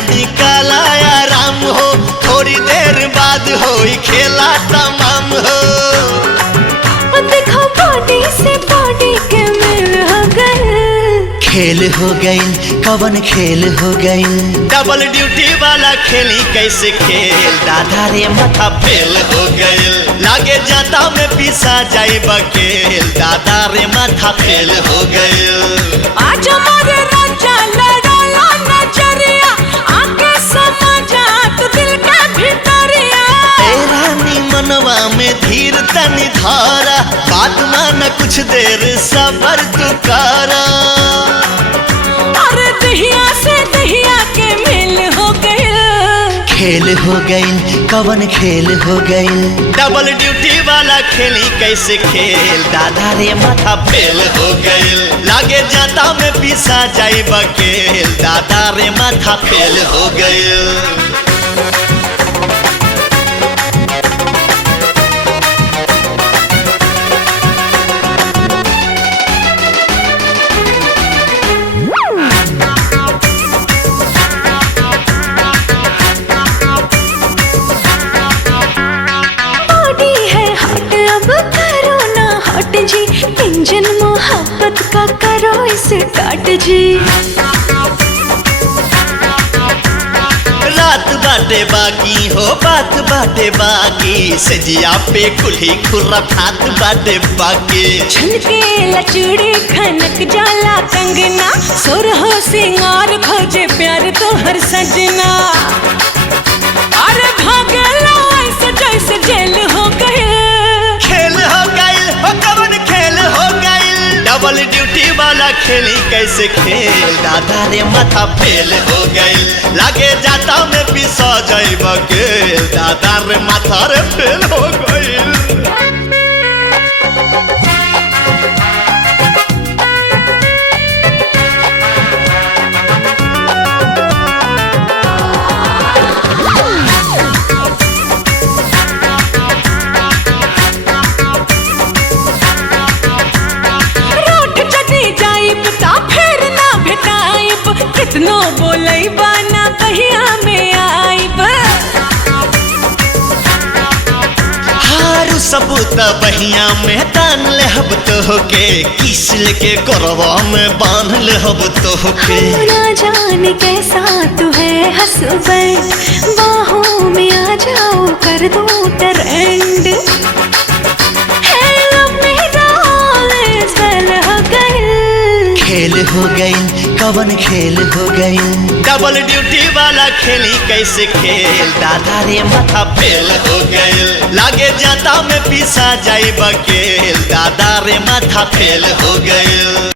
निकाला आराम हो, थोड़ी देर बाद हो खेला तमाम हो। देखो बॉडी से बॉडी के मेल हो गए, खेल हो गई कवन खेल हो गई, डबल ड्यूटी वाला खेली कैसे खेल, दादा रे माथा फेल हो गई, लागे जाता में पिसा जाई बकेल, दादा रे माथा फेल हो गई। आज हमारे राजा लड़ाला नजरिया, आके समझा तू दिल के भीतरिया। ए रानी मनवा में धीर तनी धारा, बात मान कुछ देर सबर तू करा। अरे दहिया से दहिया के मेल हो गए, खेल हो गई कवन खेल हो गई, डबल ड्यूटी वाला खेली कैसे खेल, दादा रे माथा फेल हो गई, लागे जाता में पिसा जाई बकेल, दादा रे माथा फेल हो गई। जी इंजन मोहब्बत का करो इसे काट जी। रात बाटे बाकी हो बात बाटे बाकी, सजिया पे कुल्ही खुर्रफात बाटे बाकी। छनके लचूड़ी खनक जाला कंगना, सुर हो सिंगार खोजे प्यार तो हर सजना। अरे भागे लो ऐसे जैसे जेल हो गए, खेल हो गई हो कवन खेल हो गई, डबल ड्यूटी वाला खेली कैसे खेल, दादा रे माथा फेल हो गई, लागे जाता में पिसा जाई बकेल, दादा रे माथा रे फेल हो गई। कितनो बोलई बाना बहिया में आईब, हारू सबूत बहिया में तान ले हब तो होके, किस लेके करवा में बांध ले हब तो होके। ना जाने कैसा तू है हसबैंड, बाहों में आ जाओ कर दो ट्रेंड। खेल हो गई कवन खेल हो गई, डबल ड्यूटी वाला खेली कैसे खेल, दादा रे माथा फेल हो गई, लागे जाता में पिसा जाई बकेल, दादा रे माथा फेल हो गई।